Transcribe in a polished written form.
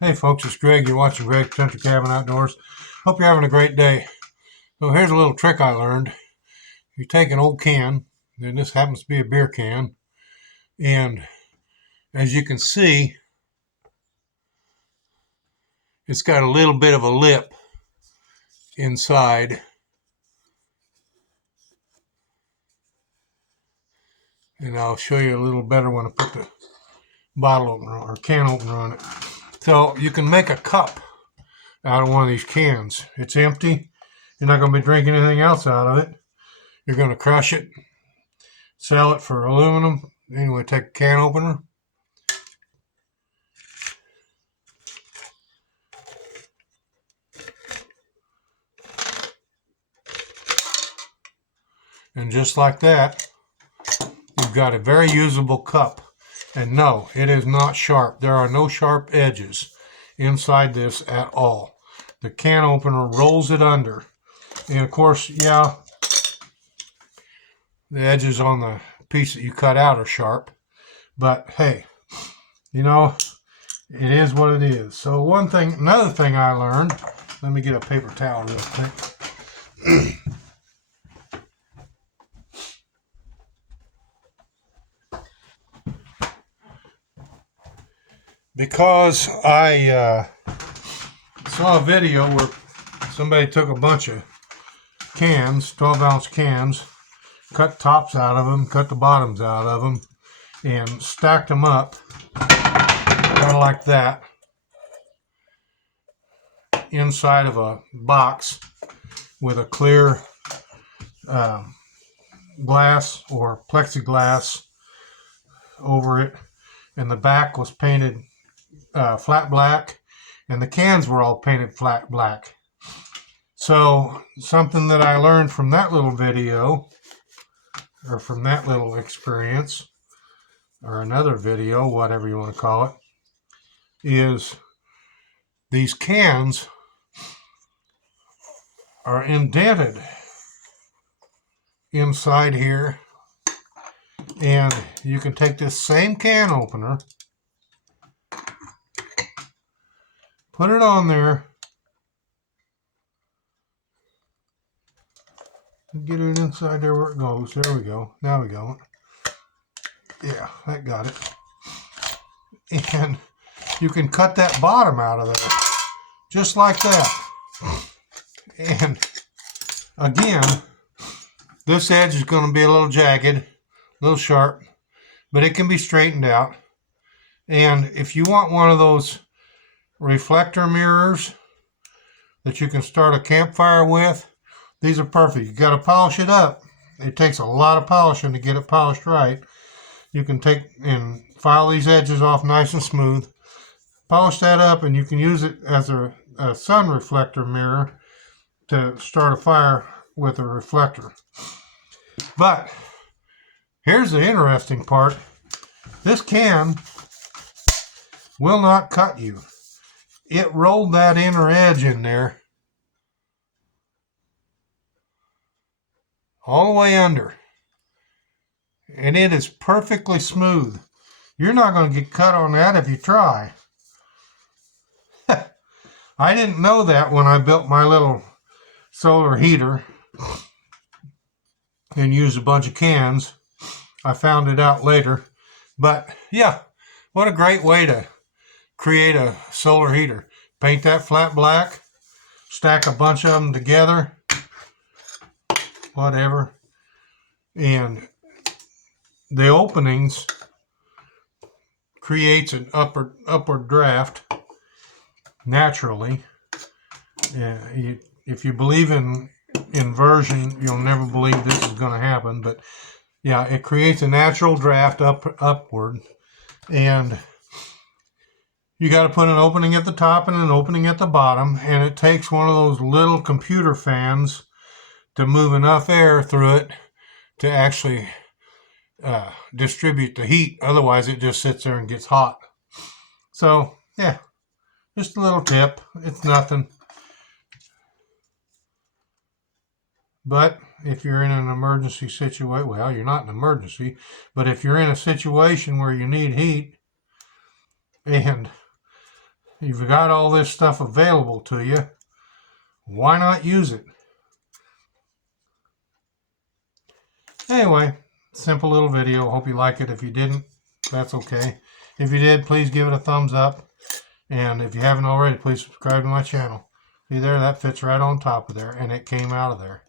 Hey folks, it's Greg. You're watching Greg Country Cabin Outdoors. Hope you're having a great day. So here's a little trick I learned. You take an old can, and this happens to be a beer can, and as you can see, it's got a little bit of a lip inside. And I'll show you a little better when I put the bottle opener or can opener on it. So you can make a cup out of one of these cans. It's empty. You're not going to be drinking anything else out of it. You're going to crush it, sell it for aluminum. Anyway, take a can opener. And just like that, you've got a very usable cup. And no, it is not sharp. There are no sharp edges inside this at all. The can opener rolls it under. And of course, yeah, the edges on the piece that you cut out are sharp. But hey, you know, it is what it is. So another thing I learned, let me get a paper towel real quick. Because I saw a video where somebody took a bunch of cans, 12-ounce cans, cut tops out of them, cut the bottoms out of them, and stacked them up, kind of like that, inside of a box with a clear glass or plexiglass over it, and the back was painted flat black, and the cans were all painted flat black. So something that I learned from that little video, or from that little experience, or another video, whatever you want to call it, is these cans are indented inside here, and you can take this same can opener, put it on there, get it inside there where it goes. There we go. Now we go. Yeah, that got it. And you can cut that bottom out of there, just like that. And again, this edge is going to be a little jagged, a little sharp, but it can be straightened out. And if you want one of those reflector mirrors that you can start a campfire with, these are perfect. You got to polish it up. It takes a lot of polishing to get it polished right. You can take and file these edges off nice and smooth, polish that up, and you can use it as a sun reflector mirror to start a fire with a reflector. But here's the interesting part. This can will not cut you. It rolled that inner edge in there all the way under, and it is perfectly smooth. You're not going to get cut on that if you try. I didn't know that when I built my little solar heater and used a bunch of cans. I found it out later. But yeah, what a great way to create a solar heater. Paint that flat black, stack a bunch of them together, whatever, and the openings creates an upward draft naturally. If you believe in inversion, you'll never believe this is going to happen. But yeah, it creates a natural draft upward, and you got to put an opening at the top and an opening at the bottom, and it takes one of those little computer fans to move enough air through it to actually distribute the heat. Otherwise, it just sits there and gets hot. So, yeah, just a little tip. It's nothing. But if you're in an emergency situation, well, you're not in an emergency, but if you're in a situation where you need heat, And you've got all this stuff available to you. Why not use it? Anyway, simple little video. Hope you like it. If you didn't, that's okay. If you did, please give it a thumbs up. And if you haven't already, please subscribe to my channel. See there, that fits right on top of there, and it came out of there.